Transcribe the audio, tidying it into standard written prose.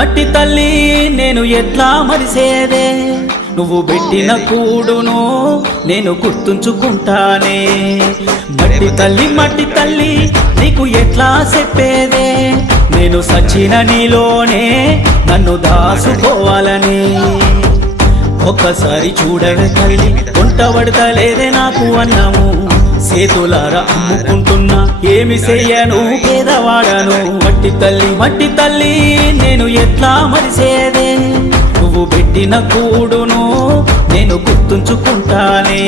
మట్టి తల్లి నేను ఎట్లా మరిసేదే, నువ్వు పెట్టిన కూడును నేను గుర్తుంచుకుంటానే. మట్టి తల్లి నీకు ఎట్లా చెప్పేదే, నేను సచిన నీలోనే నన్ను దాసుకోవాలని. ఒక్కసారి చూడవే తల్లి, వంటబడతలేదే నాకు అన్నము, చేతులారా అమ్ముకుంటున్నా ఏమి చెయ్యను పేదవాడను. మట్టి తల్లి నేను ఎట్లా మరిసేదే, నువ్వు పెట్టిన కూడును నేను గుర్తుంచుకుంటానే.